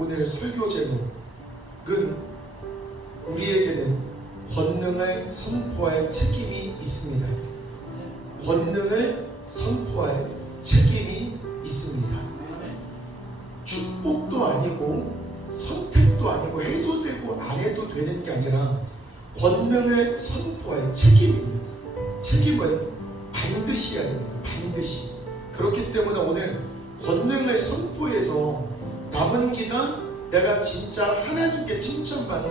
오늘 설교 제목은 우리에게는 권능을 선포할 책임이 있습니다. 권능을 선포할 책임이 있습니다. 축복도 아니고 선택도 아니고 해도 되고 안 해도 되는 게 아니라 권능을 선포할 책임입니다. 책임은 반드시 해야 됩니다. 반드시. 그렇기 때문에 오늘 권능을 선포해서 남은 기간 내가 진짜 하나님께 칭찬받는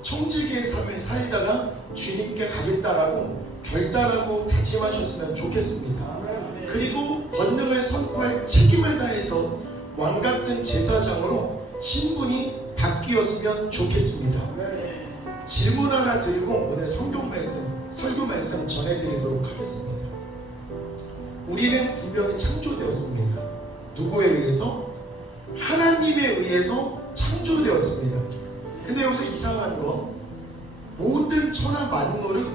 청지기의 삶을 살다가 주님께 가겠다라고 결단하고 다짐하셨으면 좋겠습니다. 그리고 권능을 선포할 책임을 다해서 왕같은 제사장으로 신분이 바뀌었으면 좋겠습니다. 질문 하나 드리고 오늘 성경 말씀, 설교 말씀 전해드리도록 하겠습니다. 우리는 분명히 창조되었습니다. 누구에 의해서? 하나님에 의해서 창조되었습니다. 근데 여기서 이상한 거, 모든 천하 만물은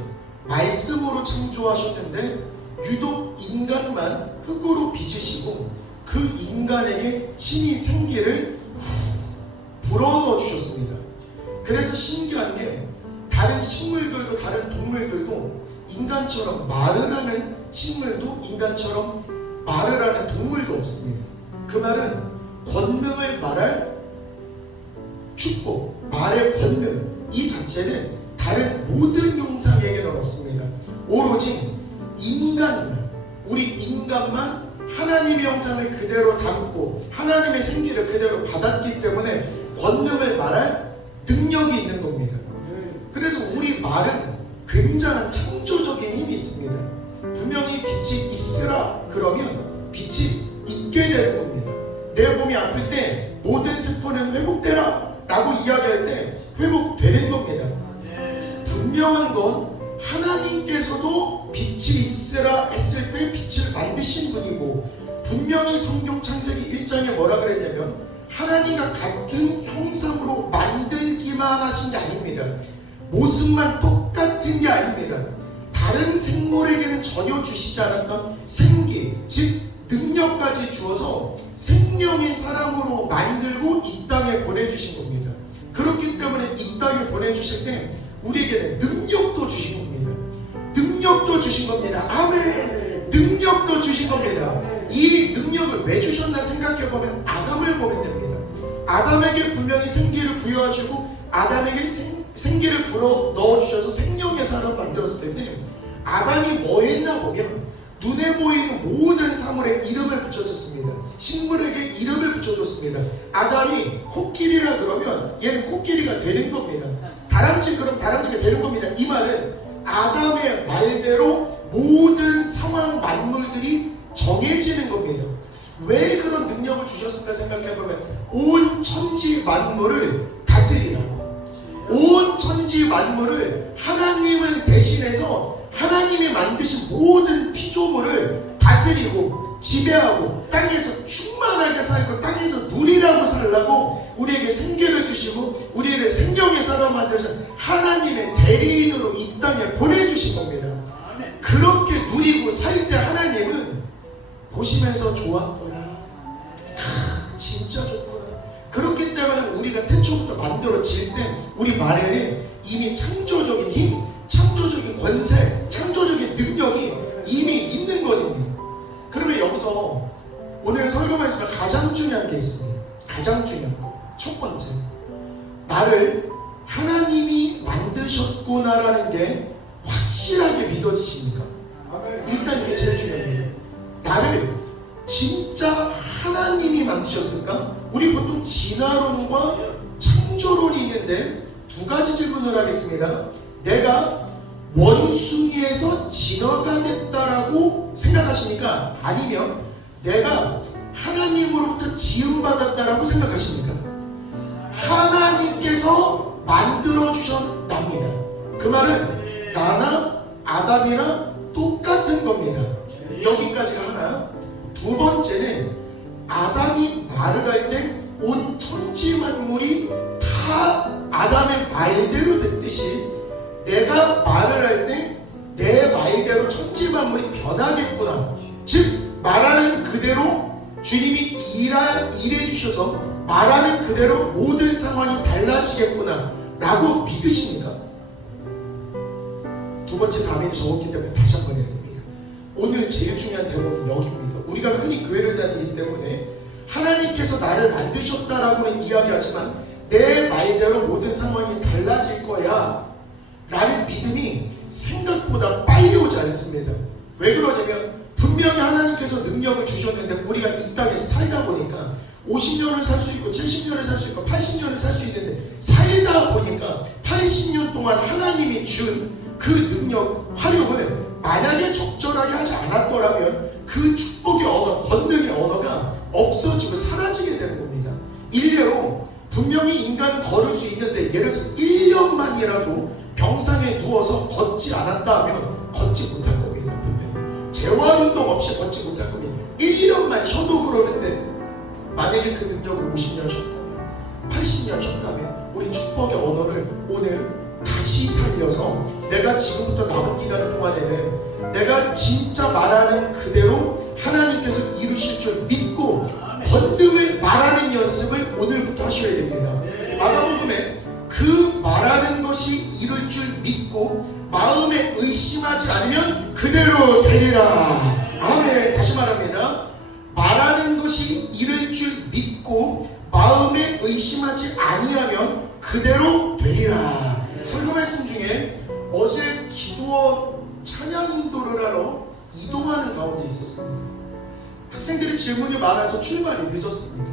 말씀으로 창조하셨는데 유독 인간만 흙으로 빚으시고 그 인간에게 친히 생기를 불어넣어 주셨습니다. 그래서 신기한 게 다른 식물들도 다른 동물들도 인간처럼 말을 하는 식물도 인간처럼 말을 하는 동물도 없습니다. 그 말은 권능을 말할 축복, 말의 권능 이 자체는 다른 모든 형상에게는 없습니다. 오로지 인간만, 우리 인간만 하나님의 형상을 그대로 담고 하나님의 생기를 그대로 받았기 때문에 권능을 말할 능력이 있는 겁니다. 그래서 우리 말은 굉장한 창조적인 힘이 있습니다. 분명히 빛이 있으라 그러면 빛이 있게 되는 겁니다. 내 몸이 아플 때 모든 세포는 회복되라 라고 이야기할 때 회복되는 겁니다. 분명한 건 하나님께서도 빛이 있으라 했을 때 빛을 만드신 분이고, 분명히 성경 창세기 1장에 뭐라 그랬냐면 하나님과 같은 형상으로 만들기만 하신 게 아닙니다. 모습만 똑같은 게 아닙니다. 다른 생물에게는 전혀 주시지 않았던 생기, 즉 능력까지 주어서 생명의 사람으로 만들고 이 땅에 보내주신 겁니다. 그렇기 때문에 이 땅에 보내주실 때 우리에게는 능력도 주신 겁니다. 능력도 주신 겁니다. 아멘. 능력도 주신 겁니다. 이 능력을 왜 주셨나 생각해보면 아담을 보면 됩니다. 아담에게 분명히 생기를 부여하시고 아담에게 생기를 불어 넣어주셔서 생명의 사람 만들었을 텐데, 아담이 뭐 했나 보면 눈에 보이는 모든 사물에 이름을 붙여줬습니다. 식물에게 이름을 붙여줬습니다. 아담이 코끼리라 그러면 얘는 코끼리가 되는 겁니다. 다람쥐 그럼 다람쥐가 되는 겁니다. 이 말은 아담의 말대로 모든 상황 만물들이 정해지는 겁니다. 왜 그런 능력을 주셨을까 생각해보면 온 천지 만물을 다스리라고, 온 천지 만물을 하나님을 대신해서 하나님이 만드신 모든 피조물을 다스리고 지배하고 땅에서 충만하게 살고 땅에서 누리라고 살라고 우리에게 생계를 주시고 우리를 생명의 사람 만들어서 하나님의 대리인으로 이 땅에 보내주신 겁니다. 그렇게 누리고 살 때 하나님은 보시면서 좋았구나, 진짜 좋구나. 그렇기 때문에 우리가 태초부터 만들어질 때 우리 말에는 이미 창조적인 힘, 창조적인 권세, 창조적인 능력이 이미 있는 것입니다. 그러면 여기서 오늘 설교 말씀에 가장 중요한 게 있습니다. 가장 중요한 거. 첫 번째, 나를 하나님이 만드셨구나라는 게 확실하게 믿어지십니까? 일단 이게 제일 중요합니다. 나를 진짜 하나님이 만드셨을까? 우리 보통 진화론과 창조론이 있는데 두 가지 질문을 하겠습니다. 내가 원숭이에서 진화가 됐다라고 생각하십니까? 아니면 내가 하나님으로부터 지음받았다라고 생각하십니까? 하나님께서 만들어주셨답니다. 그 말은 나나 아담이랑 똑같은 겁니다. 여기까지가 하나. 두 번째는 아담이 말을 할 때 온 천지 만물이 다 아담의 말대로 됐듯이 내가 말을 할 때 내 말대로 천지 만물이 변하겠구나. 즉 말하는 그대로 주님이 일해 주셔서 말하는 그대로 모든 상황이 달라지겠구나 라고 믿으십니까? 두 번째 사명이 적었기 때문에 다시 한번 해야 됩니다. 오늘 제일 중요한 대목이 여기입니다. 우리가 흔히 교회를 다니기 때문에 하나님께서 나를 만드셨다라고는 이야기하지만 내 말대로 모든 상황이 달라질 거야 라는 믿음이 생각보다 빨리 오지 않습니다. 왜 그러냐면 분명히 하나님께서 능력을 주셨는데 우리가 이 땅에서 살다 보니까 50년을 살 수 있고 70년을 살 수 있고 80년을 살 수 있는데 살다 보니까 80년 동안 하나님이 준 그 능력, 활용을 만약에 적절하게 하지 않았더라면 그 축복의 언어, 권능의 언어가 없어지고 사라지게 되는 겁니다. 일례로 분명히 인간은 걸을 수 있는데 예를 들어서 1년만이라도 병상에 누워서 걷지 않았다 하면 걷지 못할 겁니다. 분명히 재활운동 없이 걷지 못할 겁니다. 1년만 쉬어도 그러는데 만약에 그 능력을 50년 쉬었다면 80년 쉬었다면 우리 축복의 언어를 오늘 다시 살려서 내가 지금부터 남은 기간 동안에는 내가 진짜 말하는 그대로 하나님께서 이루실 줄 믿고 권능을 말하는 연습을 오늘부터 하셔야 됩니다. 마가복음에 그 말하는 것이 이룰 줄 믿고 마음에 의심하지 않으면 그대로 되리라. 아멘. 다시 말합니다. 말하는 것이 이룰 줄 믿고 마음에 의심하지 아니하면 그대로 되리라. 설교 말씀 중에 어제 기도 찬양 인도를 하러 이동하는 가운데 있었습니다. 학생들의 질문이 많아서 출발이 늦었습니다.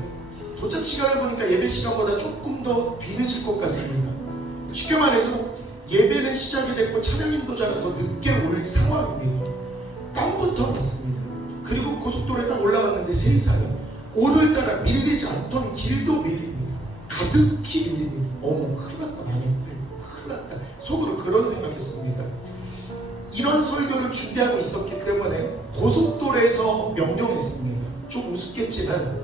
도착 시간을 보니까 예배 시간보다 조금 더 뒤늦을 것 같습니다. 쉽게 말해서 예배는 시작이 됐고 찬양 인도자가 더 늦게 올 상황입니다. 땀부터 났습니다. 그리고 고속도로에 딱 올라갔는데 세상에 오늘따라 밀리지 않던 길도 밀립니다. 가득히 밀립니다. 어머 큰일 났다 망했다 큰일 났다 속으로 그런 생각했습니다. 이런 설교를 준비하고 있었기 때문에 고속도로에서 명령했습니다. 좀 우습겠지만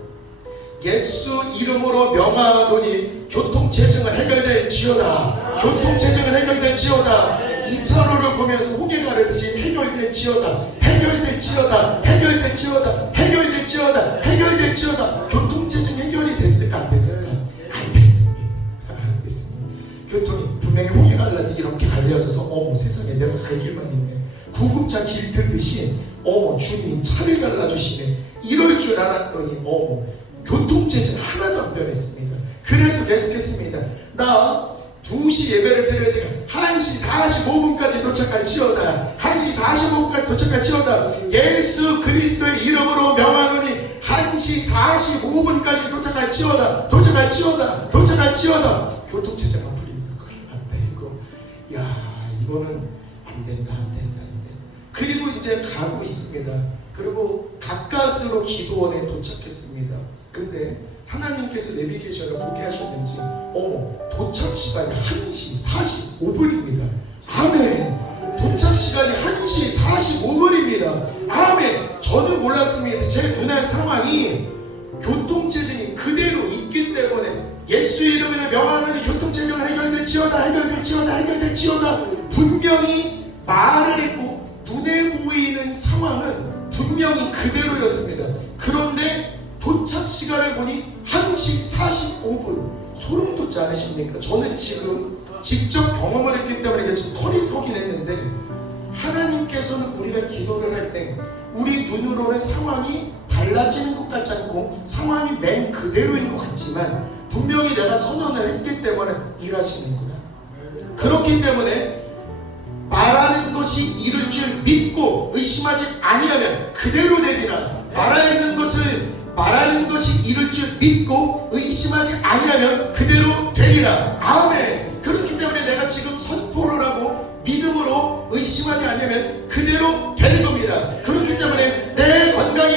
예수 이름으로 명하노니 교통체증은 해결될지어다. 교통체증은 해결될지어다. 2차로를 보면서 홍해 가르듯이 해결될지어다. 해결될지어다. 해결될지어다. 해결될지어다. 해결될지어다. 교통체증 해결이 됐을까 안 됐을까? 안 됐습니다. 안 됐습니다. 교통이 분명히 홍해 갈라지 이렇게 갈려져서 어머 세상에 내가 갈 길만 있네. 구급차 길 뜨듯이 어머 주님이 차를 갈라주시네. 이럴 줄 알았더니 어머 교통체증 하나도 안 변했습니다. 그래도 계속했습니다. 나 2시 예배를 드려야 되니까 1시 45분까지 도착할지어다. 1시 45분까지 도착할지어다. 예수 그리스도의 이름으로 명하노니 1시 45분까지 도착할지어다. 도착할지어다. 도착할지어다. 교통체증 안 풀립니다. 큰일 났다 이거. 야 이거는 안 된다 안 된다 안 된다. 그리고 이제 가고 있습니다. 그리고 가까스로 기도원에 도착했습니다. 근데 하나님께서 내비게이션을 보게 하셨는지 도착 시간이 1시 45분입니다. 아멘. 도착 시간이 1시 45분입니다. 아멘. 저는 몰랐습니다. 제 눈의 상황이 교통체증이 그대로 있기 때문에 예수 이름으로 명하노니 교통체증은 해결될지어다. 해결될지어다. 해결될지어다. 분명히 말을 했고 눈에 보이는 상황은 분명히 그대로였습니다. 그런데 도착 시간을 보니 1시 45분. 소름 돋지 않으십니까? 저는 지금 직접 경험을 했기 때문에 지금 털이 서긴 했는데 하나님께서는 우리가 기도를 할 때 우리 눈으로는 상황이 달라지는 것 같지 않고 상황이 맨 그대로인 것 같지만 분명히 내가 선언을 했기 때문에 일하시는구나. 그렇기 때문에 말하는 것이 이룰 줄 믿고 의심하지 아니하면 그대로 되리라. 말하는 것이 이룰 줄 믿고 의심하지 아니하면 그대로 되리라. 아멘. 그렇기 때문에 내가 지금 선포를 하고 믿음으로 의심하지 않으면 그대로 되는 겁니다. 그렇기 때문에 내 건강이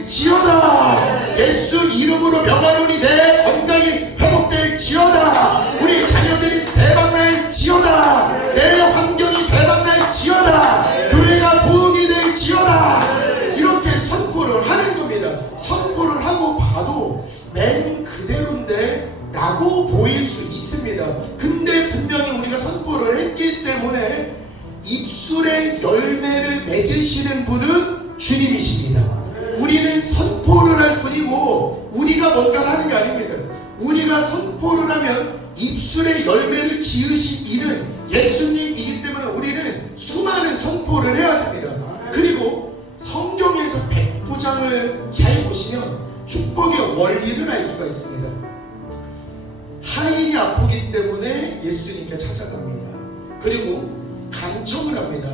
회복될지어다. 예수 이름으로 명하노니 내 건강이 회복될지어다. 우리 자녀들이 대박날지어다. 내 환경이 대박날지어다. 교회가 부흥이 될지어다. 이렇게 선포를 하는 겁니다. 선포를 하고 봐도 맨 그대로인데 라고 보일 수 있습니다. 근데 분명히 우리가 선포를 했기 때문에 입술의 열매를 맺으시는 분은 주님이십니다. 우리는 선포를 할 뿐이고 우리가 뭔가를 하는 게 아닙니다. 우리가 선포를 하면 입술의 열매를 지으신 이는 예수님이기 때문에 우리는 수많은 선포를 해야 됩니다. 그리고 성경에서 백부장을 잘 보시면 축복의 원리를 알 수가 있습니다. 하인이 아프기 때문에 예수님께 찾아갑니다. 그리고 간청을 합니다.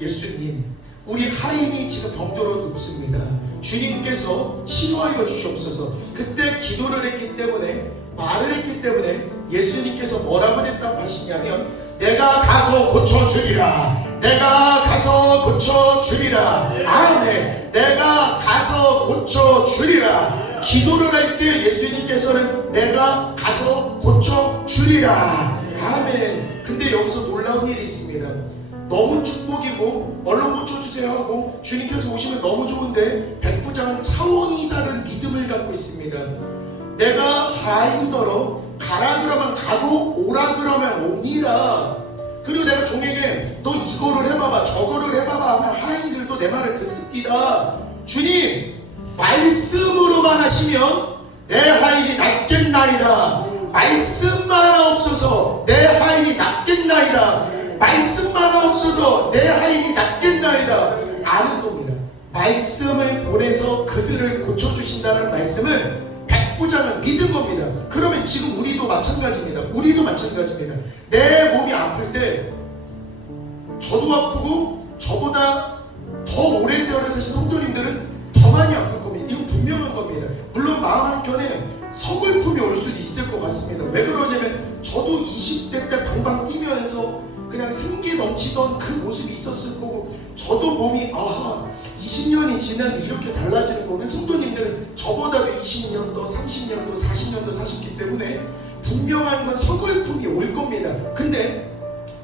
예수님, 우리 하인이 지금 병들어 눕습니다. 주님께서 치료하여 주시옵소서. 그때 기도를 했기 때문에, 말을 했기 때문에 예수님께서 뭐라고 했다고 하시냐면, 내가 가서 고쳐주리라. 내가 가서 고쳐주리라. 아멘. 내가 가서 고쳐주리라. 기도를 할 때 예수님께서는 내가 가서 고쳐주리라. 아멘. 근데 여기서 놀라운 일이 있습니다. 너무 축복이고 얼른 고쳐주세요 하고 주님께서 오시면 너무 좋은데 백부장은 차원이 다른 믿음을 갖고 있습니다. 내가 하인더러 가라 그러면 가고 오라 그러면 옵니다. 그리고 내가 종에게 너 이거를 해봐봐 저거를 해봐봐 하면 하인들도 내 말을 듣습니다. 주님, 말씀으로만 하시면 내 하인이 낫겠나이다. 말씀만 없어서 내 하인이 낫겠나이다. 말씀만 없어서 내 하인이 낫겠나이다. 아는 겁니다. 말씀을 보내서 그들을 고쳐주신다는 말씀을 백부장은 믿은 겁니다. 그러면 지금 우리도 마찬가지입니다. 우리도 마찬가지입니다. 내 몸이 아플 때 저도 아프고 저보다 더 오래 세월을 사신 성도님들은 더 많이 아플 겁니다. 이건 분명한 겁니다. 물론 마음 한켠에 서글픔이 올 수도 있을 것 같습니다. 왜 그러냐면 저도 20대 때 방방 뛰면서 그냥 생기 넘치던 그 모습이 있었을 거고 저도 몸이 20년이 지나면 이렇게 달라지는 거면 성도님들은 저보다도 20년 더 30년 더 40년 더 사셨기 때문에 분명한 건 서글픔이 올 겁니다. 근데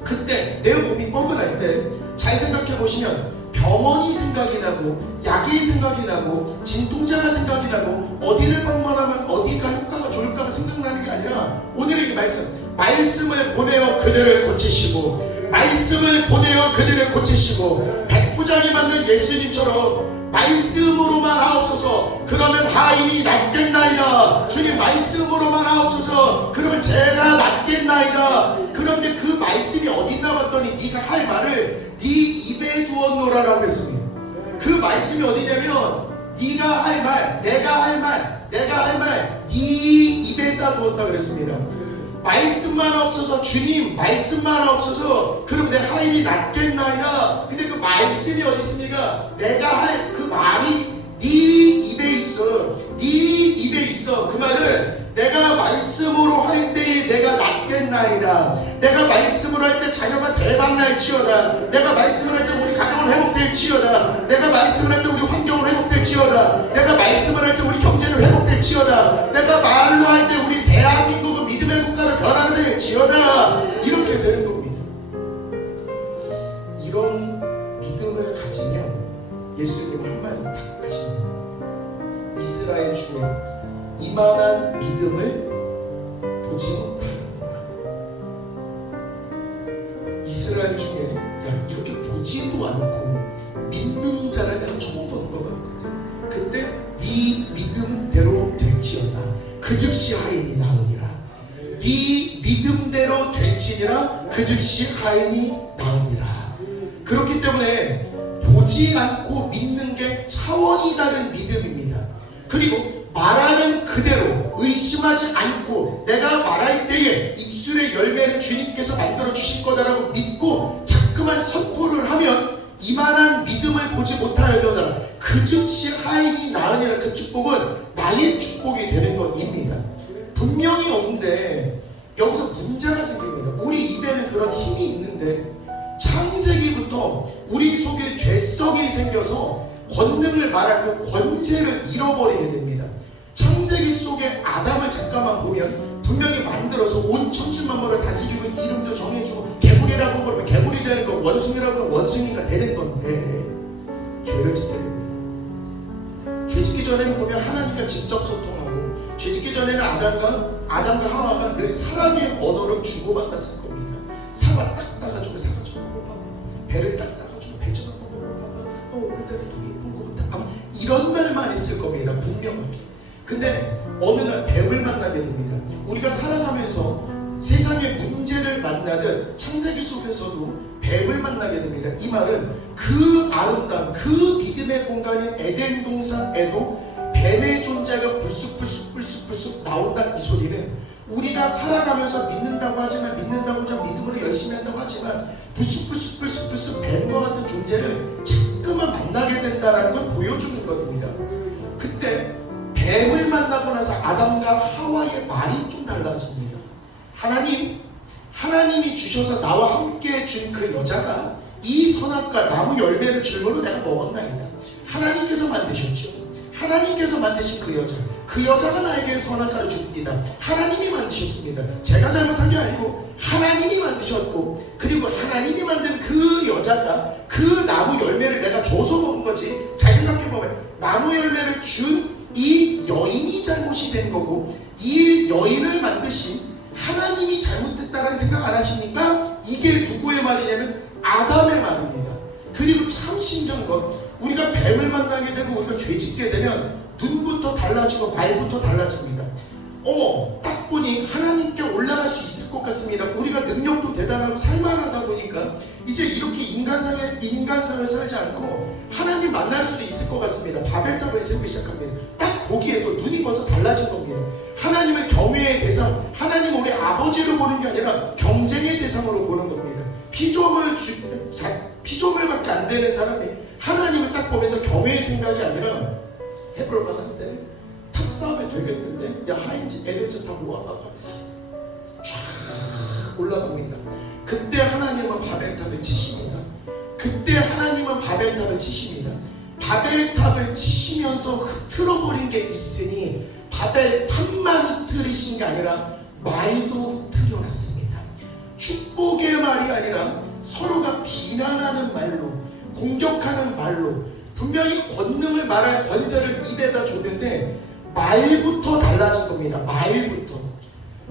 그때 내 몸이 뻐근할 때 잘 생각해 보시면 병원이 생각이 나고 약이 생각이 나고 진통제가 생각이 나고 어디를 방문하면 어디가 효과가 좋을까가 생각나는 게 아니라 오늘의 이 말씀을 보내어 그들을 고치시고 말씀을 보내어 그들을 고치시고 백부장이 만든 예수님처럼 말씀으로만 하옵소서. 그러면 하인이 낫겠나이다. 주님, 말씀으로만 하옵소서. 그러면 제가 낫겠나이다. 그런데 그 말씀이 어딨나 봤더니 네가 할 말을 네 입에 두었노라라고 했습니다. 그 말씀이 어디냐면 네가 할 말, 내가 할 말, 내가 할 말 네 입에다 두었다 그랬습니다. 말씀만 없어서 주님 말씀만 없어서 그럼 내 하인이 낫겠나이다. 근데 그 말씀이 어디 있습니까? 내가 할 그 말이 네 입에 있어. 네 입에 있어. 그 말은 내가 말씀으로 할 때에 내가 낫겠나이다. 내가 말씀으로 할 때 자녀가 대박날지어다. 내가 말씀을 할 때 우리 가정은 회복될지어다. 내가 말씀을 할 때 우리 환경은 회복될지어다. 내가 말씀을 할 때 우리 경제는 회복될지어다. 내가 말로 할 때 우리 대한민국은 믿음의 국가로 변화가 될지어다. 이렇게 되는 겁니다. 이런 믿음을 가지면 예수님은 한마디 딱 하십니다. 이스라엘 중에 이만한 믿음을 보지 못하느니라. 이스라엘 중에 이렇게 보지도 않고 믿는 자를 내가 처음 본 것 같거든. 그때 네 믿음대로 될지어다. 그 즉시 하인이 나으니라. 네 믿음대로 될지니라. 그 즉시 하인이 나으니라. 그렇기 때문에 보지 않고 믿는 게 차원이 다른 믿음입니다. 그리고 말하는 그대로 의심하지 않고 내가 말할 때에 입술의 열매를 주님께서 만들어 주실 거다라고 믿고 자꾸만 선포를 하면 이만한 믿음을 보지 못하려다 그 즉시 하인이 나으니라. 그 축복은 나의 축복이 되는 것입니다. 분명히 없는데 여기서 문제가 생깁니다. 우리 입에는 그런 힘이 있는데 창세기부터 우리 속에 죄성이 생겨서 권능을 말할 그 권세를 잃어버리게 됩니다. 창세기 속에 아담을 잠깐만 보면 분명히 만들어서 온 천지만물을 다스리고 이름도 정해주고 개구리라고 그러면 개구리 되는 거, 원숭이라고 하면 원숭이가 되는 건데 죄를 짓게 됩니다. 죄 짓기 전에는 보면 하나님과 직접 소통하고 죄 짓기 전에는 아담과 하와가 늘 사랑의 언어를 주고받았을 겁니다. 사과 딱 따가지고 사과 좀 먹어봐봐. 배를 딱 따가지고 배 좀 한번 먹어봐봐. 오늘따라 더 예쁜 것 같아. 아마 이런 말만 했을 겁니다. 분명하게. 근데 어느 날 뱀을 만나게 됩니다. 우리가 살아가면서 세상의 문제를 만나듯 창세기 속에서도 뱀을 만나게 됩니다. 이 말은 그 아름다운 그 믿음의 공간인 에덴 동산에도 뱀의 존재가 불쑥 나온다. 이 소리는 우리가 살아가면서 믿는다고 하지만 믿음으로 열심히 한다고 하지만 불쑥 뱀과 같은 존재를 자꾸만 만나게 된다는 걸 보여주는 겁니다. 그때 뱀을 만나고 나서 아담과 하와의 말이 좀 달라집니다. 하나님이 주셔서 나와 함께 준 그 여자가 이 선악과 나무 열매를 줄 걸로 내가 먹었나이다. 하나님께서 만드셨죠. 하나님께서 만드신 그 여자가 나에게 선악과를 줍니다. 하나님이 만드셨습니다. 제가 잘못한 게 아니고 하나님이 만드셨고, 그리고 하나님이 만든 그 여자가 그 나무 열매를 내가 줘서 먹은 거지. 잘 생각해보면 나무 열매를 준 이 여인이 잘못이 된 거고, 이 여인을 만드신 하나님이 잘못됐다라는 생각 안 하십니까? 이게 누구의 말이냐면 아담의 말입니다. 그리고 참 신기한 건 우리가 뱀을 만나게 되고 우리가 죄 짓게 되면 눈부터 달라지고 말부터 달라집니다. 딱 보니 하나님께 올라갈 수 있을 것 같습니다. 우리가 능력도 대단하고 살만하다 보니까 이제 이렇게 인간상을 살지 않고 하나님 만날 수도 있을 것 같습니다. 바벨탑을 세우기 시작합니다. 딱 보기에도 눈이 벌써 달라진 겁니다. 하나님의 경외의 대상, 하나님 우리 아버지로 보는 게 아니라 경쟁의 대상으로 보는 겁니다. 피조물밖에 안 되는 사람이 하나님을 딱 보면서 경외의 생각이 아니라 헤브론 가는데 탑싸움에 되겠는데, 야 하인즈 애들전 다 모아다가 쫙 올라갑니다. 그때 하나님은 바벨탑을 치십니다. 바벨탑을 치시면서 흐트러버린 게 있으니 바벨탑만 흐트리신 게 아니라 말도 흐트려놨습니다. 축복의 말이 아니라 서로가 비난하는 말로, 공격하는 말로, 분명히 권능을 말할 권세를 입에다 줬는데 말부터 달라진 겁니다. 말부터.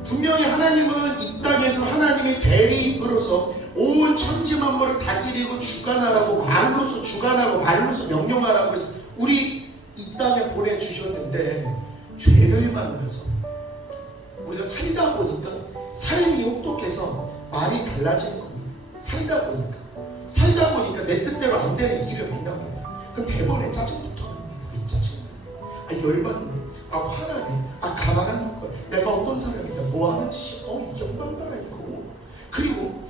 분명히 하나님은 이 땅에서 하나님의 대리인으로서 온 천지 만물을 다스리고 주관하라고 말로서 명령하라고 해서 우리 이 땅에 보내주셨는데, 죄를 만나서 우리가 살다 보니까 삶이 혹독해서 말이 달라지는 겁니다. 살다 보니까 내 뜻대로 안 되는 일을 만납니다. 그럼 대번에 짜증부터 납니다. 짜증나. 열받네. 화나네. 가만 안 둘 거야. 내가 어떤 사람이다. 뭐 하는 짓이 이 양반 봐라 이거. 그리고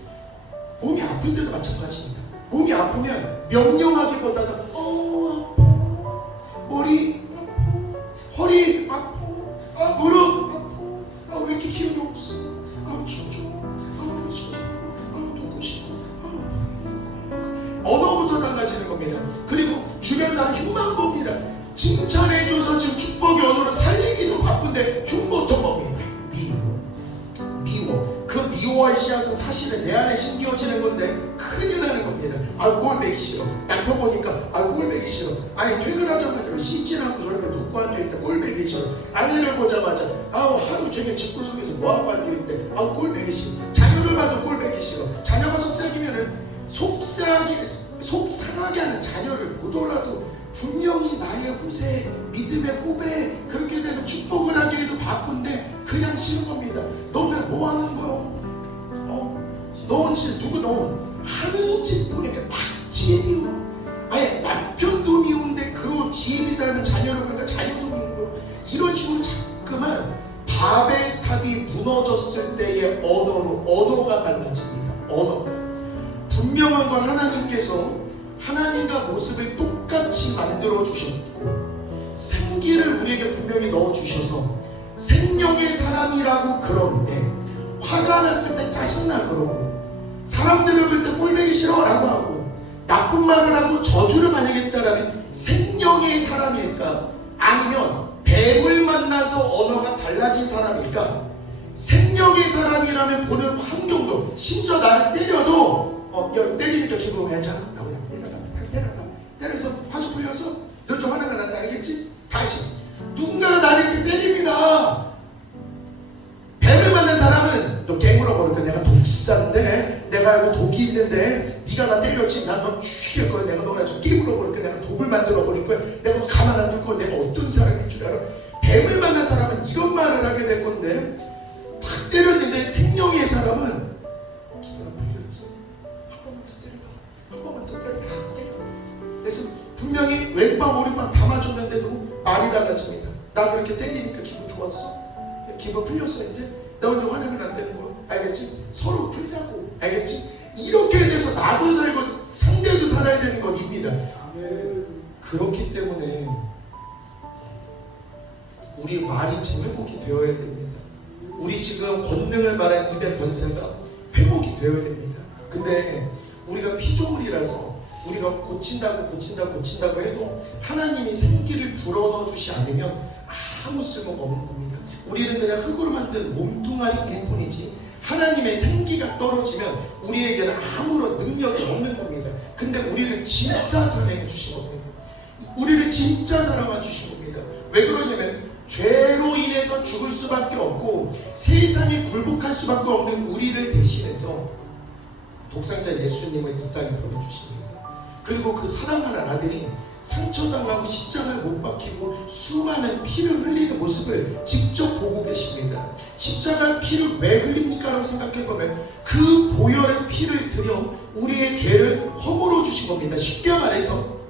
몸이 아플 때도 마찬가지입니다. 몸이 아프면 명령하기보다는 아파, 머리 아파, 허리 아파, 무릎 아파, 왜 이렇게 기운이 없어, 초조, 누구시고, 언어부터 달라지는 겁니다. 그리고 주변 사람 흉만 봅니다. 칭찬해줘서 지금 축복의 언어를 살리기도 바쁜데 흉부터 봅니다. 미워. 그 미워의 씨앗은 사실은 내 안에 심겨지는 건데 큰일 나는 겁니다. 꼴보기 싫어. 남편 보니까 꼴보기 싫어. 퇴근하자마자 씻지 않고 저렇게 눕고 앉아있다. 꼴보기 싫어. 아내를 보자마자 하루 종일 집구석에서 뭐하고 앉아있대. 꼴보기 싫어. 자녀를 봐도 꼴보기 싫어. 자녀가 속삭이면은 속상하게 하는 자녀를 보더라도 분명히 나의 후세, 믿음의 후배, 그렇게 되면 축복을 하기에도 바쁜데 그냥 싫은 겁니다. 너는 뭐 하는 거야? 너 하는 짓 보니까 다 지혜 미워. 남편도 미운데 그 지혜 미다는 자녀를 보니까 자녀도 미워. 이런 식으로 자꾸만 바벨탑이 무너졌을 때의 언어가 달라집니다. 분명한 건 하나님과 모습을 똑같이 만들어 주셨고 생기를 우리에게 분명히 넣어 주셔서 생명의 사람이라고 그러는데, 화가 났을 때 짜증나 그러고, 사람들을 볼 때 꼴보기 싫어라고 하고, 나쁜 말을 하고 저주를 만약에 했다라면 생명의 사람일까? 아니면 뱀을 만나서 언어가 달라진 사람일까? 생명의 사람이라면 보는 환경도, 심지어 나를 때려도 때리니까 기분 괜찮아? 때려서 화주 풀려서 너 좀 화나가 난다, 알겠지? 다시 누군가가 나를 이렇게 때립니다. 뱀을 만난 사람은 너 깨물어 버릴 거야. 내가 독사인데, 내가 알고 독이 있는데 네가 나 때렸지. 난 너 죽일 거야. 내가 너를 깨물어 버릴 거야. 내가 독을 만들어 버릴 거야. 내가 가만 안 둘 거야. 내가 어떤 사람인 줄 알아? 뱀을 때렸는데 생명의 사람은 기도가 풀렸지. 한 번만 더 때려봐. 한 번만 더 때려봐. 그래서 분명히 왼방 오른방 다 맞았는데도 말이 달라집니다. 나 그렇게 때리니까 기분 좋았어. 기분 풀렸어. 이제 나 혼자 화내면 안 되는 거 알겠지? 서로 풀자고. 알겠지? 이렇게 돼서 나도 살고 상대도 살아야 되는 것입니다. 그렇기 때문에 우리 말이 지금 회복이 되어야 됩니다. 우리 지금 권능을 말한 입의 권세가 회복이 되어야 됩니다. 근데 우리가 피조물이라서 우리가 고친다고 해도 하나님이 생기를 불어넣어 주시 않으면 아무 쓸모가 없는 겁니다. 우리는 그냥 흙으로 만든 몸뚱아리일 뿐이지 하나님의 생기가 떨어지면 우리에게는 아무런 능력이 없는 겁니다. 근데 우리를 진짜 사랑해 주신 겁니다. 우리를 진짜 사랑해 주신 겁니다. 왜 그러냐면 죄로 인해서 죽을 수밖에 없고 세상이 굴복할 수밖에 없는 우리를 대신해서 독생자 예수님을 이 땅에 보내주십니다. 그리고 그 사랑하는 아들이 상처당하고 십자가에 못 박히고 수많은 피를 흘리는 모습을 직접 보고 계십니다. 십자가 피를 왜 흘립니까? 라고 생각해보면 그 보혈의 피를 들여 우리의 죄를 허물어 주신 겁니다. 쉽게 말해서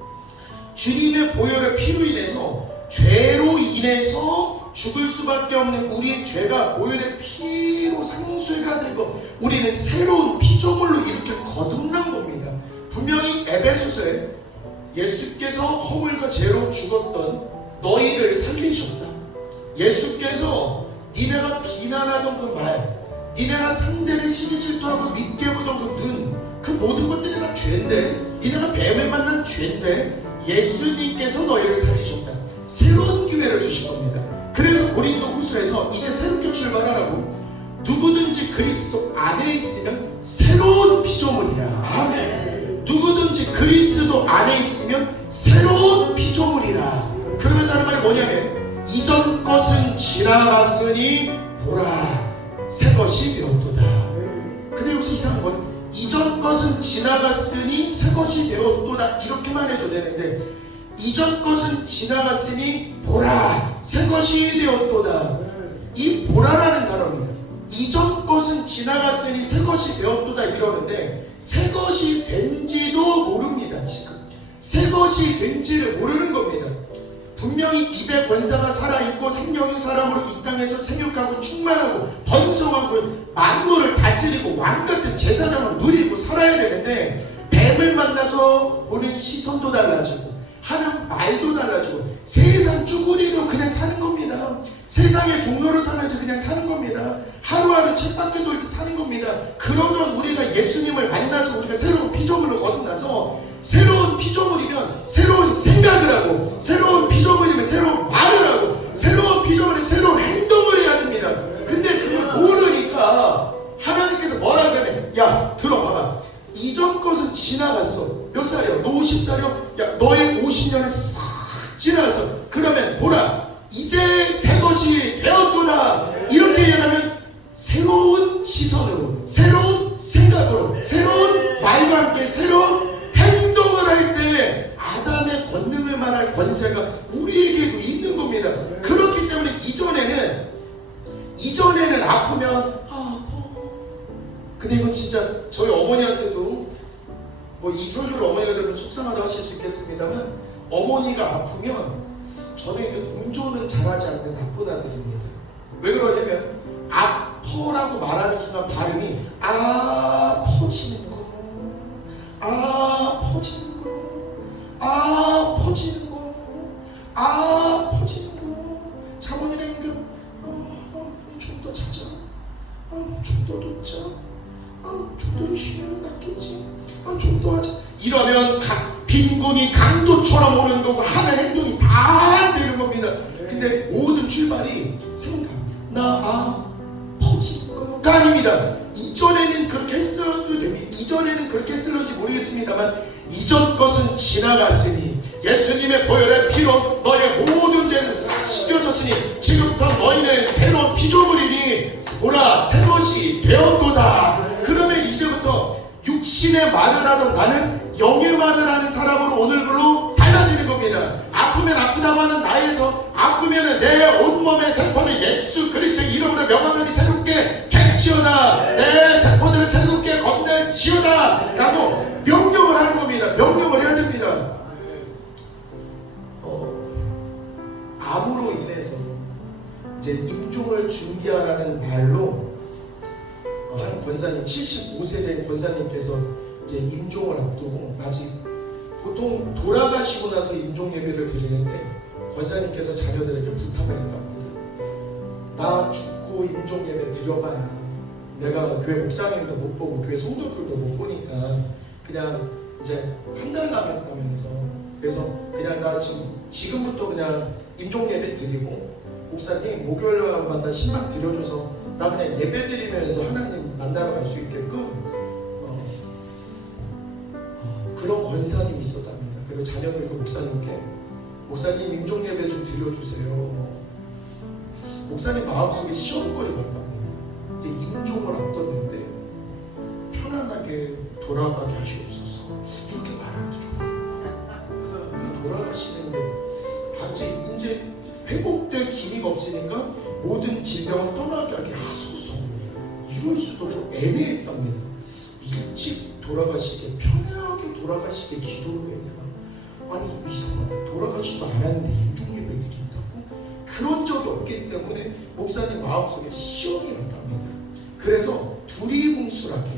주님의 보혈의 피로 인해서 죄로 인해서 죽을 수밖에 없는 우리의 죄가 보혈의 피로 상쇄가 되고 우리는 새로운 피조물로 이렇게 거듭난 겁니다. 분명히 에베소서에 예수께서 허물과 죄로 죽었던 너희를 살리셨다. 예수께서 니네가 비난하던 그 말, 니네가 상대를 시기질투하고 믿게 보던 그 눈, 그 모든 것들이 다 죄인데, 니네가 뱀을 만난 죄인데 예수님께서 너희를 살리셨다. 새로운 기회를 주신 겁니다. 그래서 고린도 후서에서 이제 새롭게 출발하라고 누구든지 그리스도 안에 있으면 새로운 피조물이라. 아멘. 누구든지 그리스도 안에 있으면 새로운 피조물이라. 그러면서 하는 말이 뭐냐면 이전 것은 지나갔으니 보라 새 것이 되었도다. 근데 여기서 이상한 건 이전 것은 지나갔으니 새 것이 되었도다 이렇게만 해도 되는데 이전 것은 지나갔으니 보라 새 것이 되었도다. 이 보라라는 단어입니다. 이전 것은 지나갔으니 새 것이 되었도다 이러는데 새 것이 된지도 모릅니다. 지금 새 것이 된지를 모르는 겁니다. 분명히 입의 권세가 살아있고 생명인 사람으로 이 땅에서 생육하고 충만하고 번성하고 만물을 다스리고 왕같은 제사장을 누리고 살아야 되는데 뱀을 만나서 보는 시선도 달라지고 하는 말도 달라지고 세상 쭈구리로 그냥 사는 겁니다. 세상의 종로를 타면서 그냥 사는 겁니다. 하루하루 쳇바퀴 돌듯 사는 겁니다. 그러던 우리가 예수님을 만나서 우리가 새로운 피조물로 거듭나서 새로운 피조물이면 새로운 생각을 하고 새로운 피조물이면 새로운 말을 하고 새로운 피조물이 새로운 행동을 해야 됩니다. 근데 그걸 모르니까 하나님께서 뭐라 그러냐면 야 들어봐봐. 이전 것은 지나갔어. 몇 살이야? 너 50살이야? 야 너의 50년은 싹 지나갔어. 그러면 보라 이제 새 것이 되었구나. 이렇게 얘기하면 새로운 시선으로 새로운 생각으로 새로운 말과 함께 새로운 행동을 할 때 아담의 권능을 말할 권세가 우리에게도 있는 겁니다. 그렇기 때문에 이전에는 아프면 근데 이건 진짜 저희 어머니한테도 뭐 이 설교를 어머니가 들으면 속상하다 하실 수 있겠습니다만 어머니가 아프면 저는 이렇게 동조는 잘하지 않는 나쁜 아들입니다. 왜 그러냐면 아퍼라고 말하는 순간 발음이 퍼지는 거 퍼지는 거 퍼지는 거 퍼지는 거 자본이랑 임금 좀 더 자자 좀 더 놓자 좀 더 쉬면 낫겠지 좀 더 하자 이러면 빈군이 강도처럼 오는 거고 하는 행동이 다 되는 겁니다. 근데 모든 출발이 생각 퍼지는 거가 아닙니다. 이전에는 그렇게 했어도 됩니다. 이전에는 그렇게 했을지 모르겠습니다만 이전 것은 지나갔으니 예수님의 보혈의 피로 너의 모든 죄는 싹 씻겨졌으니 지금부터 너희는 새로운 피조물이니 보라 새 것이 되었도다. 그러면 이제부터 육신의 말을 하던 나는 영의 말을 하는 사람으로 오늘부로 달라지는 겁니다. 아프면 아프다고 하는 나에서 아프면 내 온몸의 세포는 예수 그리스도의 이름으로 명하노니 새롭게 준비하라는 말로 한 권사님 75세 된 권사님께서 이제 임종을 앞두고 아직 보통 돌아가시고 나서 임종 예배를 드리는데 권사님께서 자녀들에게 부탁을 했답니다. 나 죽고 임종 예배 드려봐야 내가 교회 목사님도 못 보고 교회 성도들도 못 보니까 그냥 이제 한 달 남았다면서 그래서 그냥 나 지금부터 그냥 임종 예배 드리고 목사님 목요일마다 10만 드려줘서 나 그냥 예배 드리면서 하나님 만나러 갈 수 있게끔 그런 권사님이 있었답니다. 그리고 자녀들도 목사님께 목사님 임종 예배 좀 드려주세요. 목사님 마음속에 시험거리 같답니다. 이제 임종을 앞뒀는데 편안하게 돌아가게 하시옵소서 이렇게 말하는 중 돌아가시는데 이제 회복될 기미가 없으니까 모든 질병을 떠나게 하게 하소서 이럴 수도 애매했답니다. 일찍 돌아가시게 편하게 돌아가시게 기도를 해야 되나? 아니 이상하다. 돌아가시지도 않았는데 임종예배를 드린다고? 그런 적이 없기 때문에 목사님 마음속에 시험이 났답니다. 그래서 두리뭉술하게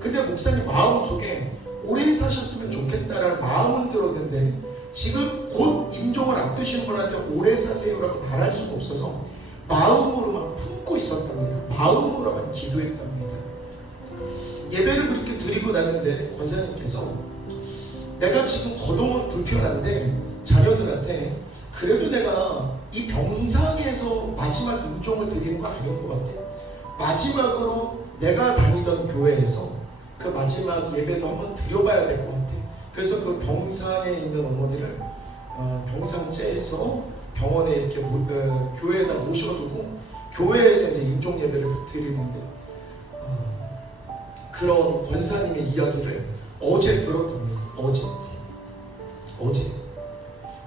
근데 목사님 마음속에 오래 사셨으면 좋겠다라는 마음은 들었는데 지금 곧 임종을 앞두시는 분한테 오래 사세요라고 말할 수가 없어서 마음으로만 품고 있었답니다. 마음으로만 기도했답니다. 예배를 그렇게 드리고 났는데 권사님께서 내가 지금 거동은 불편한데 자녀들한테 그래도 내가 이 병상에서 마지막 임종을 드리는 거 아닌 것 같아. 마지막으로 내가 다니던 교회에서 그 마지막 예배도 한번 드려봐야 될 것 같아. 그래서 그 병상에 있는 어머니를 병상째에서 병원에 이렇게 교회에다 모셔두고 교회에서 이제 임종 예배를 드리는데 그런 권사님의 이야기를 어제 들었답니다. 어제.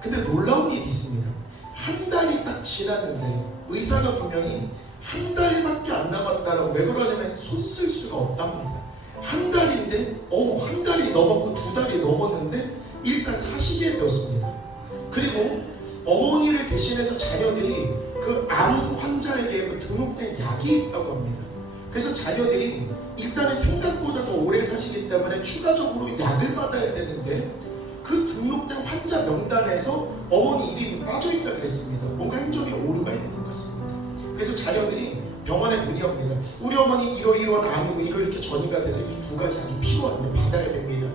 근데 놀라운 일이 있습니다. 한 달이 딱 지났는데 의사가 분명히 한 달밖에 안 남았다라고 왜 그러냐면 손 쓸 수가 없답니다. 한 달인데 한 달이 넘었고 두 달이 넘었는데 일단 사시게 되었습니다. 그리고 어머니를 대신해서 자녀들이 그 암 환자에게 등록된 약이 있다고 합니다. 그래서 자녀들이 일단은 생각보다 더 오래 사시기 때문에 추가적으로 약을 받아야 되는데 그 등록된 환자 명단에서 어머니 이름이 빠져있다고 했습니다. 뭔가 행정에 오류가 있는 것 같습니다. 그래서 자녀들이 병원에 문의합니다. 우리 어머니 이러이러한 암이고 이렇게 전이가 돼서 이 두 가지 약이 필요한데 받아야 됩니다.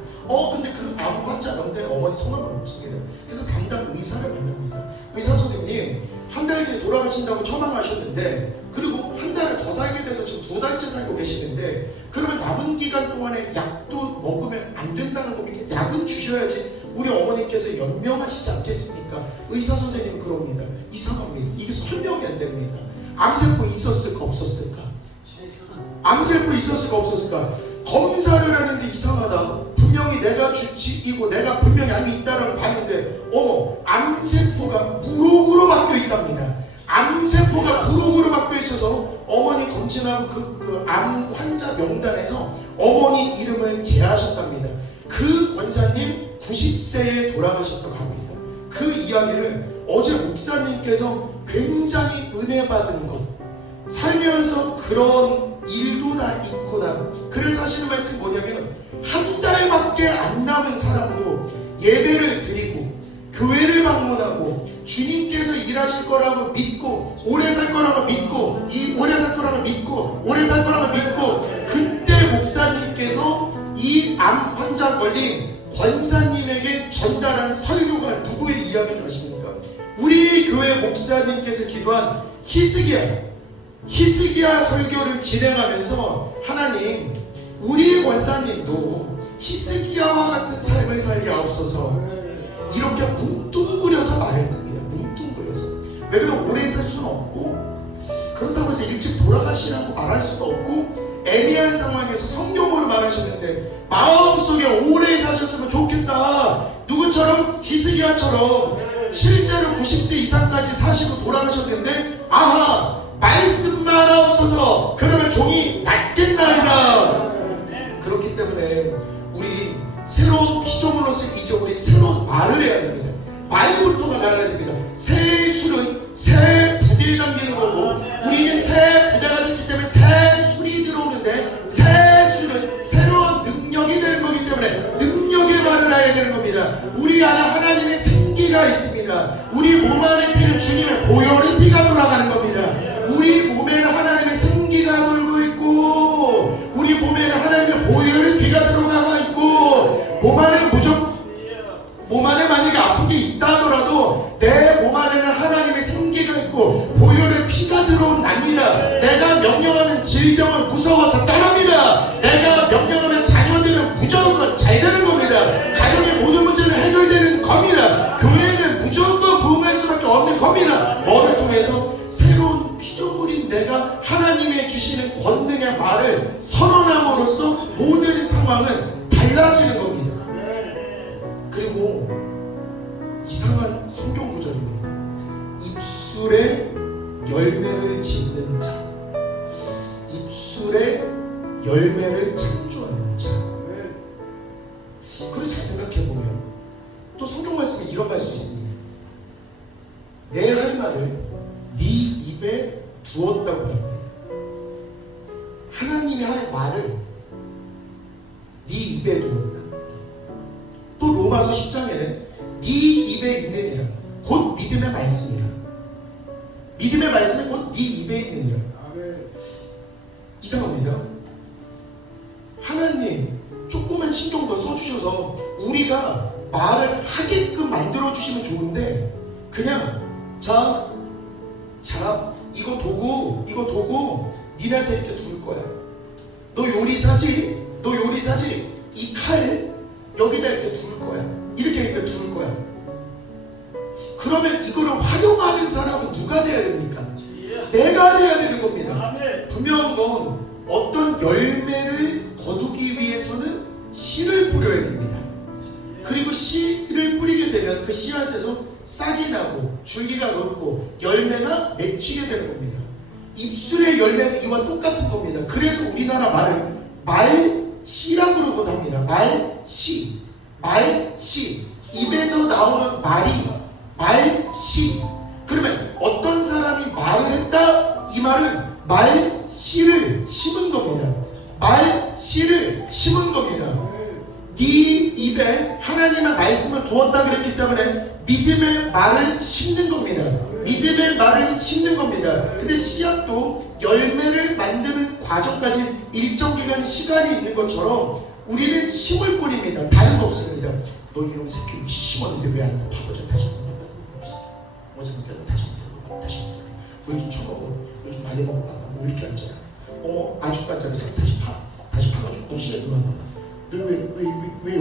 근데 그 암 환자 명단에 어머니 성함은 없습니다. 그래서 담당 의사를 만납니다. 의사 선생님, 한 달 뒤에 돌아가신다고 처방하셨는데 그리고 한 달을 더 살게 돼서 지금 2달째 살고 계시는데 그러면 남은 기간 동안에 약도 먹으면 안 된다는 겁니까? 약은 주셔야지 우리 어머니께서 연명하시지 않겠습니까? 의사 선생님 그럽니다. 이상합니다. 이게 설명이 안 됩니다. 암세포 있었을까 없었을까? 암세포 있었을까 없었을까? 검사를 하는데 이상하다. 분명히 내가 주치이고 내가 분명히 암이 있다는 걸 봤는데 암세포가 무록으로 바뀌어 있답니다. 암세포가 무록으로 바뀌어 있어서 어머니 검진하고 그 암 환자 명단에서 어머니 이름을 제하셨답니다. 그 권사님 90세에 돌아가셨다고 합니다. 그 이야기를 어제 목사님께서 굉장히 은혜 받은 것, 살면서 그런 일도 다 있구나. 그래서 하시는 말씀이 뭐냐면 한 달밖에 안 남은 사람도 예배를 드리고 교회를 방문하고 주님께서 일하실 거라고 믿고 오래 살 거라고 믿고 오래 살 거라고 믿고 그때 목사님께서 이 암 환자 걸린 권사님에게 전달한 설교가 누구의 이야기인 줄 아십니까? 우리 교회 목사님께서 기도한 히스기야 설교를 진행하면서 하나님 우리 권사님도 히스기야와 같은 삶을 살게 하옵소서 이렇게 뭉뚱그려서 말했답니다. 뭉뚱그려서. 왜 그럼 오래 살 수는 없고 그렇다고 해서 일찍 돌아가시라고 말할 수도 없고 애매한 상황에서 성경으로 말하셨는데 마음속에 오래 사셨으면 좋겠다. 누구처럼? 히스기야처럼 실제로 90세 이상까지 사시고 돌아가셨는데 말씀만 없어서 그러면 종이 낫겠나이다. 그렇기 때문에 우리 새로운 피조물로서 이제 우리 새로운 말을 해야 됩니다. 말부터가 달라야 됩니다. 새 술은 새 부대에 담기는 거고 우리는 새 주님의 보혈의 피가 돌아가는 겁니다. 우리 몸에는 하나님의 생기가 돌고 있고, 우리 몸에는 하나님의 보혈의 피가 들어가 있고, 몸 안에 만약에 아픈 게 있다 하더라도 내 몸 안에는 하나님의 생기가 있고 보혈의 피가 들어옵니다. 내가 명령하면 질병은 무서워서 떠납니다. 내가 명령하면 자녀들은 무조건 잘 되는 겁니다. 가정의 모든 문제는 해결되는 겁니다. 교회는 무조건 부흥할 수밖에 없는 겁니다. 뭐를 통해서? 새로운 피조물인 내가 하나님의 주시는 권능의 말을 선언함으로써 모든 상황은 달라지는 겁니다. 그리고 이상한 성경 구절입니다. 입술에 열매를 짓는 자, 입술에 열매를 창조하는 자. 그리고 잘 생각해보면 또 성경 말씀에 이런 말씀이 있습니다. 내 할 말을 네 입에 두었다고 합니다. 하나님이 할 말을 네 입에 두었다. 또 로마서 10장에는 네 입에 있느니라 곧 믿음의 말씀이라. 믿음의 말씀이 곧 네 입에 있느니라. 이상합니다. 하나님 조금만 신경 더 써주셔서 우리가 말을 하게끔 만들어주시면 좋은데, 그냥 자 이거 도구 니네한테 이렇게 둘 거야. 너 요리사지? 이 칼 여기다 이렇게 둘 거야. 이렇게 둘 거야. 그러면 이거를 활용하는 사람은 누가 돼야 됩니까? 내가 돼야 되는 겁니다. 분명한 건 어떤 열매를 거두기 위해서는 씨를 뿌려야 됩니다. 그리고 씨를 뿌리게 되면 그 씨앗에서 싹이 나고 줄기가 넓고 열매가 맺히게 되는 겁니다. 입술의 열매는 이와 똑같은 겁니다. 그래서 우리나라 말을 말씨라고 그러기도 합니다. 말씨. 입에서 나오는 말씨. 그러면 어떤 사람이 말을 했다? 이 말은 말씨를 심은 겁니다. 말씨를 심은 겁니다. 네 입에 하나님의 말씀을 두었다 그랬기 때문에 믿음의 말을 심는 겁니다. 믿음의 말을 심는 겁니다. 근데 씨앗도 열매를 만드는 과정까지 일정 기간 시간이 있는 것처럼 우리는 심을 뿐입니다. 다른 거 없습니다. 너 이런 새끼 심었는데 왜 안 나? 바보자. 다시 한번 어제는 뼈도 다시 한번 다시 물 좀 쳐먹어. 물 좀 많이 먹어. 봐봐. 뭐 이렇게 앉아요. 아주 반짝해서 다시 파가지고 너 씨앗 누가 봐봐. 왜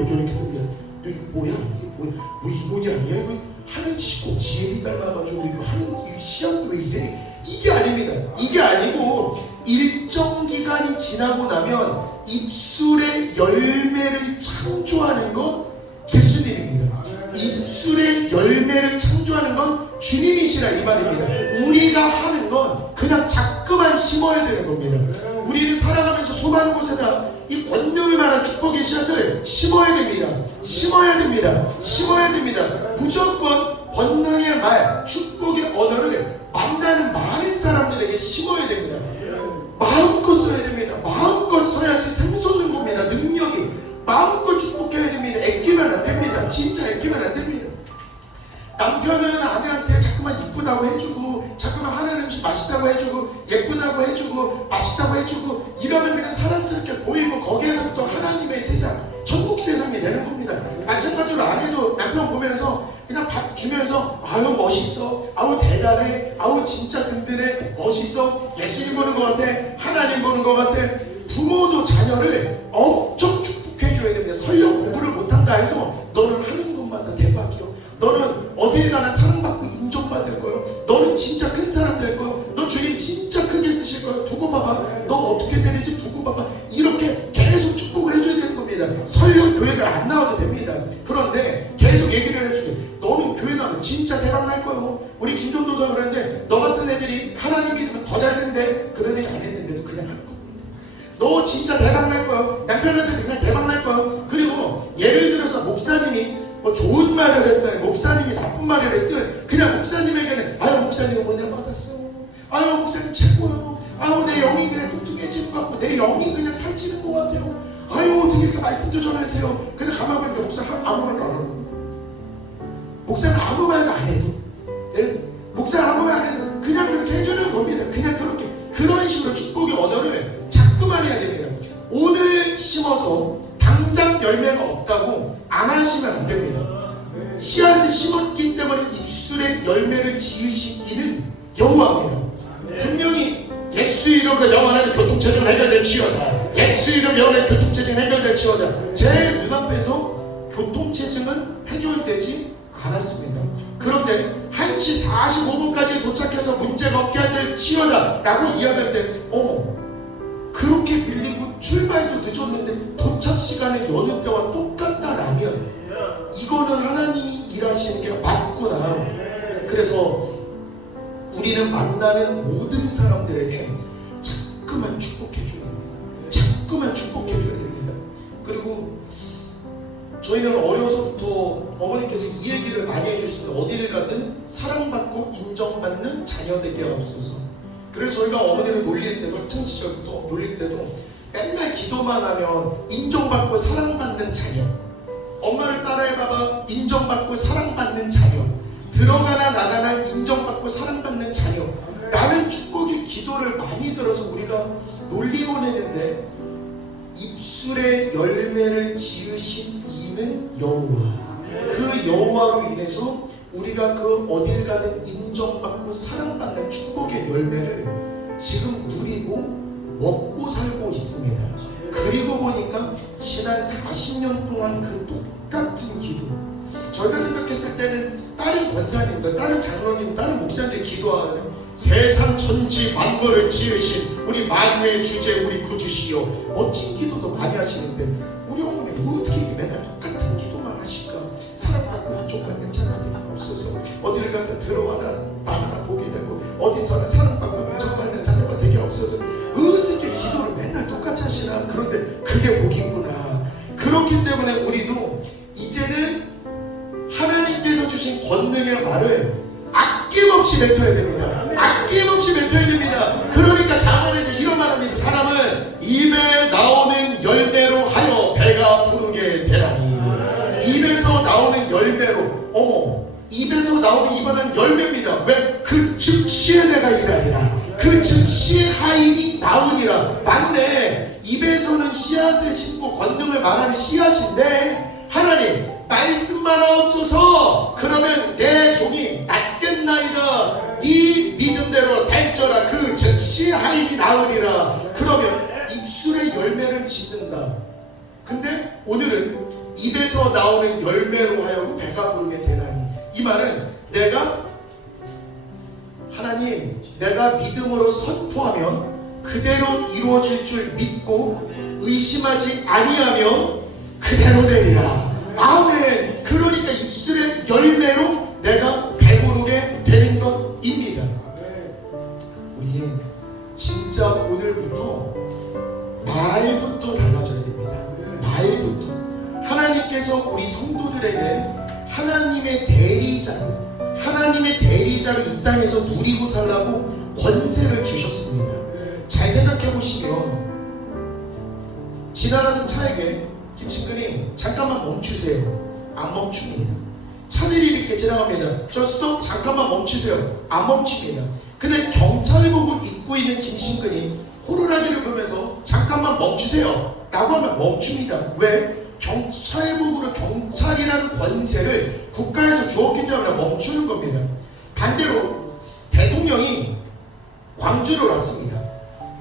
여전히 이렇게 들려? 너 이거 뭐야? 뭐 이모니 아니야? 이거 하는 짓이 꼭 지혜리 닮아가지고 이거 하는 이 씨앗 왜 이래? 이게 아닙니다. 이게 아니고 일정 기간이 지나고 나면 입술의 열매를 창조하는 건 예수님입니다. 입술의 열매를 창조하는 건 주님이시라 이 말입니다. 우리가 하는 건 그냥 자꾸만 심어야 되는 겁니다. 우리는 살아가면서 수많은 곳에다 이 권능을 말한 축복의 씨앗을 심어야 됩니다. 무조건 권능의 말, 축복의 언어를 만나는 많은 사람들에게 심어야 됩니다. 마음껏 써야 됩니다. 마음껏 써야지 샘솟는 겁니다. 능력이 마음껏 축복해야 됩니다. 애끼면 안 됩니다. 진짜 애끼면 안 됩니다. 남편은 아내한테 자꾸만 이쁘다고 해주고, 자꾸만 하는 음식 맛있다고 해주고, 예쁘다고 해주고, 맛있다고 해주고, 이러면 그냥 사랑스럽게 보이고, 거기에서부터 하나님의 세상, 천국 세상이 되는 겁니다. 마찬가지로 아내도 남편 보면서 그냥 밥 주면서 아유 멋있어, 아우 대단해, 아우 진짜 든든해, 멋있어, 예수님 보는 것 같아, 하나님 보는 것 같아. 부모도 자녀를 엄청 축복해줘야 됩니다. 설령 공부를 못한다 해도 너는 하는 것마다 대박이요. 너는 어딜 가나 사랑받고 인정받을 거요. 너는 진짜 큰 사람 될 거요. 너 주님 진짜 크게 쓰실 거요. 두고 봐봐. 너 어떻게 되는지 두고 봐봐. 이렇게 계속 축복을 해줘야 되는 겁니다. 설령 교회를 안 나와도 됩니다. 그런데 계속 얘기를 해주고, 너는 교회 나오면 진짜 대박 날 거요. 우리 김종도사 그랬는데 너 같은 애들이 하나님 믿으면 더 잘 된대. 그런 얘기 안 했는데도 그냥 한 겁니다. 너 진짜 대박 날 거요. 남편한테 그냥 대박 날 거요. 그리고 예를 들어서 목사님이 뭐 좋은 말을 했든 목사님이 나쁜 말을 했든 그냥 목사님에게는 아유 목사님 은혜 받았어, 아유 목사님 최고요, 아유 내 영이 그냥 뚱뚱해지는 것 같고 내 영이 그냥 살찌는 것 같아요, 아유 어떻게 이렇게 말씀도 전하세요. 근데 가만히 보니까 목사 아무 말도 안 하고, 목사는 아무 말도 안 해도 목사를 한 번에 하는 그냥 그렇게 해주는 겁니다. 그냥 그렇게 그런 식으로 축복의 언어를 자꾸만 해야 됩니다. 오늘 심어서 당장 열매가 없다고 안 하시면 안 됩니다. 씨앗을 심었기 때문에 입술에 열매를 지으신 이는 여호와입니다. 분명히 예수 이름으로 영원한 교통체증 해결될지어다. 예수 이름 영원한 교통체증 해결될지어다. 제 눈앞에서 교통체증은 해결되지 않았습니다. 그런데 1시 45분까지 도착해서 문제가 없게 할지어다 라고 이야기하는데 그렇게 밀리고 출발도 늦었는데 도착 시간이 여느 때와 똑같다라면 이거는 하나님이 일하시는 게 맞구나. 그래서 우리는 만나는 모든 사람들에게 자꾸만 축복해줘야 됩니다. 자꾸만 축복해줘야 됩니다. 그리고 저희는 어려서부터 어머니께서 이 얘기를 많이 해주시는데 어디를 가든 사랑받고 인정받는 자녀되게 하옵소서. 그래서 저희가 어머니를 놀릴 때도 학창시절부터 놀릴 때도 맨날 기도만 하면 인정받고 사랑받는 자녀, 엄마를 따라해봐봐 인정받고 사랑받는 자녀, 들어가나 나가나 인정받고 사랑받는 자녀 라는 축복의 기도를 많이 들어서 우리가 놀리곤 했는데 입술에 열매를 지으신 이는 여호와, 그 여호와로 인해서 우리가 그 어딜 가든 인정받고 사랑받는 축복의 열매를 지금 누리고 먹고 살고 있습니다. 그리고 보니까 지난 40년 동안 그 똑같은 기도, 저희가 생각했을 때는 다른 권사님들, 다른 장로님, 다른 목사님들 기도하는 세상 천지 만물을 지으신 우리 만유의 주제 우리 구주시여 멋진 기도도 많이 하시는데 우리 어머니 어떻게 맨날 똑같은 기도만 하실까? 사랑받고 인정받는 자녀들이 없어서 어디를 가든 들어가나 나가나 보게 되고 어디서나 사랑받고 인정받는 자녀가 되게 없어서 어떻게 기도를 맨날 똑같이 하시나? 그런데 그게 복이구나. 그렇기 때문에 우리도 이제는 하나님께서 주신 권능의 말을 아낌없이 뱉어야 됩니다. 아낌없이 뱉어야 됩니다. 그러니까 잠언에서 이런 말합니다. 사람은 입에 나오는 열매로 하여 배가 부르게 되라니. 입에서 나오는 열매로, 입에서 나오는 입안은 열매입니다. 왜? 그 즉시에 내가 일하리라. 그 즉시에 하인이 나오니라. 맞네. 입에서는 씨앗을 심고 권능을 말하는 씨앗인데 하나님 말씀만 하옵소서. 그러면 내 종이 낫겠나이다. 네 믿음대로 될저라. 그 즉시 하인이 나으리라. 그러면 입술에 열매를 짓는다. 근데 오늘은 입에서 나오는 열매로 하여금 배가 부르게 되라니. 이 말은 하나님 내가 믿음으로 선포하면 그대로 이루어질 줄 믿고 의심하지 아니하면 그대로 되리라. 아멘. 그러니까 입술의 열매로 내가 배부르게 되는 것입니다. 우리 진짜 오늘부터 말부터 달라져야 됩니다. 말부터. 하나님께서 우리 성도들에게 하나님의 대리자를 이 땅에서 누리고 살라고 권세를 주셨습니다. 잘 생각해 보시면 지나가는 차에게 김친근이 잠깐만 멈추세요. 안 멈춥니다. 차들이 이렇게 지나갑니다. 저 스톱 잠깐만 멈추세요. 안 멈춥니다. 근데 경찰복을 입고 있는 김친근이 호루라기를 불면서 잠깐만 멈추세요 라고 하면 멈춥니다. 왜? 경찰복으로 경찰이라는 권세를 국가에서 주었기 때문에 멈추는 겁니다. 반대로 대통령이 광주로 왔습니다.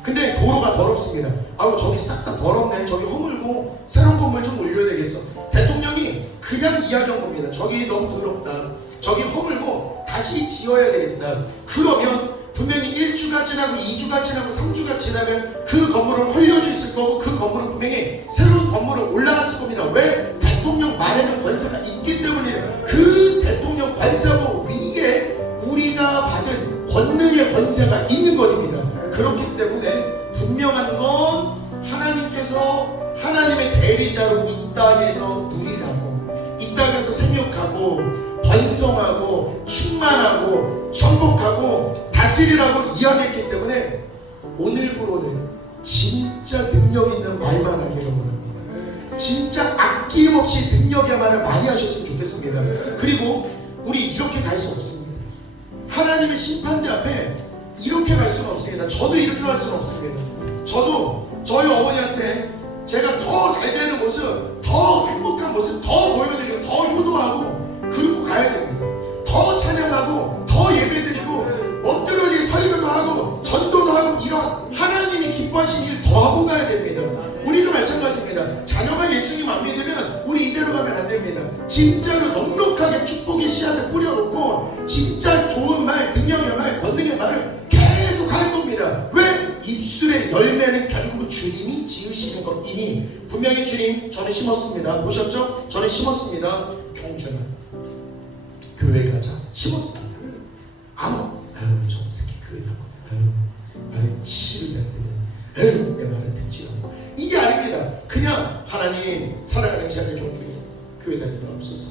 근데 도로가 더럽습니다. 아우 저기 싹 다 더럽네. 저기 허물고 새로운 건물 좀 올려야 되겠어. 대통령이 그냥 이야기한 겁니다. 저기 너무 더럽다. 저기 허물고 다시 지어야 되겠다. 그러면 분명히 1주가 지나고 2주가 지나고 3주가 지나면 그 건물은 헐려져 있을 거고 그 건물은 분명히 새로운 건물을 올라갔을 겁니다. 왜? 대통령 말에는 권세가 있기 때문이에요. 그 대통령 권세고 위에 우리가 받은 권능의 권세가 있는 것입니다. 그렇기 때문에 분명한 건 하나님께서 하나님의 대리자로 이 땅에서 누리라고, 이 땅에서 생육하고 번성하고 충만하고 정복하고 다스리라고 이야기했기 때문에 오늘부로는 진짜 능력 있는 말만 하기를 원합니다. 진짜 아낌없이 능력의 말을 많이 하셨으면 좋겠습니다. 그리고 우리 이렇게 갈 수 없습니다. 하나님의 심판대 앞에 이렇게 갈 수는 없습니다. 저도 이렇게 갈 수는 없습니다. 저도 저희 어머니한테 제가 더 잘 되는 모습, 더 행복한 모습 더 보여드리고 더 효도하고 그러고 가야 됩니다. 더 찬양하고 더 예배드리고 엎드려지게 설교도 하고 전도도 하고 이런 하나님이 기뻐하신 일 더 하고 가야 됩니다. 우리도 마찬가지입니다. 자녀가 예수님 안 믿으면 우리 이대로 가면 안 됩니다. 진짜로 넉넉하게 축복의 씨앗을 뿌려놓고 진짜 좋은 말, 능력의 말, 권능의 말을 계속 하는 겁니다. 왜? 입술의 열매는 결국은 주님이 지으시는 것이니. 분명히 주님, 저는 심었습니다. 보셨죠? 저는 심었습니다. 경준아 교회 가자. 심었습니다. 저 새끼 교회 다보네. 말 치를 때는 내 말을 듣지 않고. 이게 아닙니다. 그냥 하나님 사랑하는 자녀 경준이 교회 다니지 없어서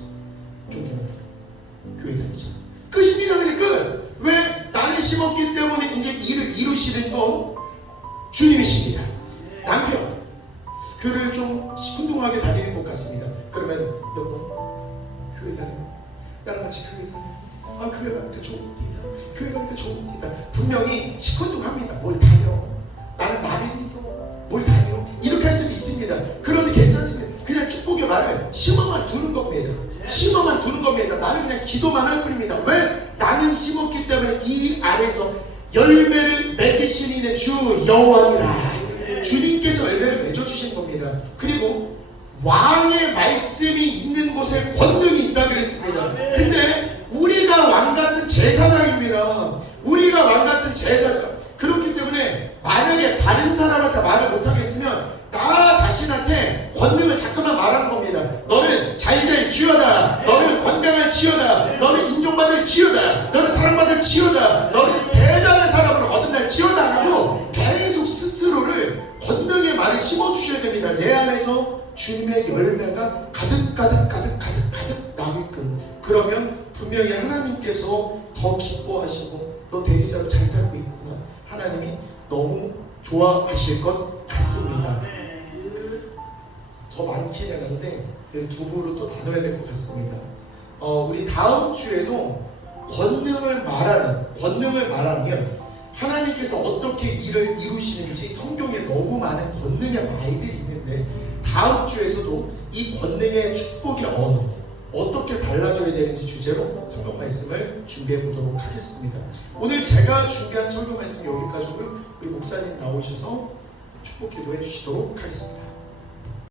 경준아 교회 다니자. 끝입니다. 그냥 끝. 왜? 나는 심었기 때문에 이제 일을 이루시는 건 주님이십니다. 남편 교회를 좀 시큰둥하게 다니는 것 같습니다. 그러면 여보 교회 다니면 나랑 같이 교회 다녀. 교회 가니까 좋습니다. 교회 가니까 좋습니다. 분명히 시큰둥합니다. 뭘 다녀. 나는 나를 믿어. 뭘 다녀. 이렇게 할 수도 있습니다. 그런데 괜찮습니다. 그냥 축복의 말을 심어만 두는 겁니다. 심어만 두는 겁니다. 나는 그냥 기도만 할 뿐입니다. 왜? 나는 심었기 때문에 이 안에서 열매를 맺으시는 주 여호와니라. 주님께서 열매를 맺어주신 겁니다. 그리고 왕의 말씀이 있는 곳에 권능이 있다 그랬습니다. 근데 우리가 왕 같은 제사장입니다. 우리가 왕 같은 제사장. 그렇기 때문에 만약에 다른 사람한테 말을 못하겠으면 나 자신한테 권능을 자꾸만 말하는 겁니다. 너는 잘될 지어다. 너는 건강할 지어다. 너는 인정받을 지어다. 너는 사랑받을 지어다. 너는 대단한 사람으로 거듭날 지어다 라고 계속 스스로를 권능의 말을 심어주셔야 됩니다. 내 안에서 주님의 열매가 가득 나게끔. 그러면 분명히 하나님께서 더 기뻐하시고 너 대리자로 잘 살고 있구나. 하나님이 너무 좋아하실 것 같습니다. 더 많긴 하는데 두 부로 또 나눠야 될 것 같습니다. 우리 다음 주에도 권능을 말하면 하나님께서 어떻게 일을 이루시는지 성경에 너무 많은 권능의 말들이 있는데 다음 주에서도 이 권능의 축복의 언어 어떻게 달라져야 되는지 주제로 성경 말씀을 준비해 보도록 하겠습니다. 오늘 제가 준비한 설교 말씀 여기까지고요. 우리 목사님 나오셔서 축복 기도해 주시도록 하겠습니다.